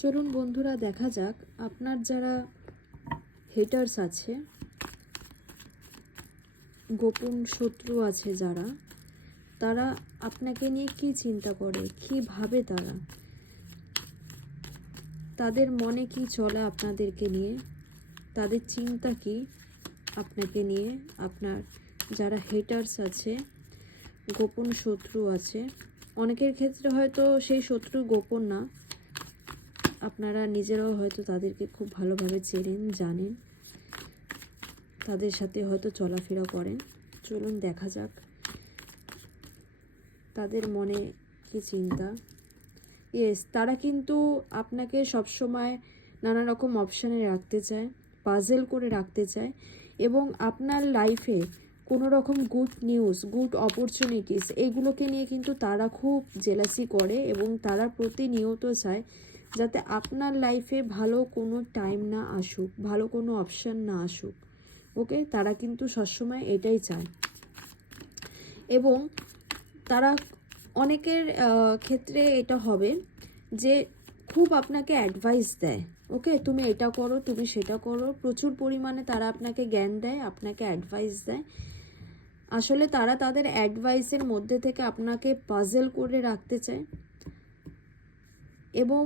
চলুন বন্ধুরা, দেখা যাক আপনার যারা হেটার্স আছে, গোপন শত্রু আছে যারা, তারা আপনাকে নিয়ে কী চিন্তা করে, কী ভাবে, তাদের মনে কি চলে আপনাদেরকে নিয়ে, তাদের চিন্তা কি আপনাকে নিয়ে। আপনার যারা হেটার্স আছে, গোপন শত্রু আছে, অনেকের ক্ষেত্রে হয়তো সেই শত্রু গোপন না, আপনারা নিজেরাও হয়তো তাদেরকে খুব ভালোভাবে চেনেন, জানেন, তাদের সাথে হয়তো চলাফেরা করেন। চলুন দেখা যাক তাদের মনে কি চিন্তা। তারা কিন্তু আপনাকে সবসময় নানা রকম অপশানে রাখতে চায়, পাজেল করে রাখতে চায়, এবং আপনার লাইফে কোনো রকম গুড নিউজ, গুড অপরচুনিটিস, এইগুলোকে নিয়ে কিন্তু তারা খুব জেলাসি করে, এবং তারা প্রতিনিয়ত চায় যাতে আপনার লাইফে ভালো কোনো টাইম না আসুক, ভালো কোনো অপশান না আসুক। ওকে, তারা কিন্তু সবসময় এটাই চায়। এবং তারা অনেকের ক্ষেত্রে এটা হবে যে খুব আপনাকে অ্যাডভাইস দেয়, ওকে, তুমি এটা করো, তুমি সেটা করো, প্রচুর পরিমাণে তারা আপনাকে জ্ঞান দেয়, আপনাকে অ্যাডভাইস দেয়। আসলে তারা তাদের অ্যাডভাইসের মধ্যে থেকে আপনাকে পাজেল করে রাখতে চায়, এবং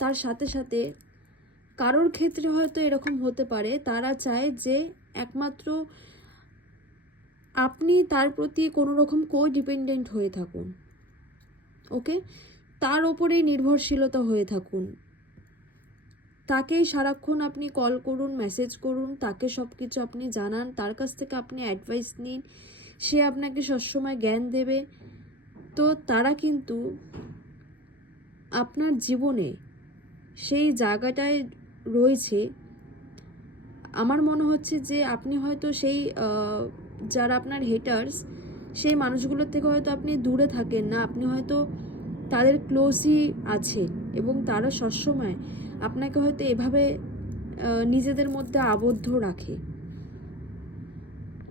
তার সাথে সাথে কারোর ক্ষেত্রে হয়তো এরকম হতে পারে, তারা চায় যে একমাত্র আপনি তার প্রতি কোনো রকম ডিপেন্ডেন্ট হয়ে থাকুন, ওকে, তার ওপরেই নির্ভরশীলতা হয়ে থাকুন, তাকেই সারাক্ষণ আপনি কল করুন, মেসেজ করুন, তাকে সব কিছু আপনি জানান, তার কাছ থেকে আপনি অ্যাডভাইস নিন, সে আপনাকে সবসময় জ্ঞান দেবে। তো তারা কিন্তু আপনার জীবনে সেই জায়গাটায় রয়েছে। আমার মনে হচ্ছে যে আপনি হয়তো সেই যারা আপনার হেটার্স, সেই মানুষগুলোর থেকে হয়তো আপনি দূরে থাকেন না, আপনি হয়তো তাদের ক্লোজই আছেন, এবং তারা সবসময় আপনাকে হয়তো এভাবে নিজেদের মধ্যে আবদ্ধ রাখে।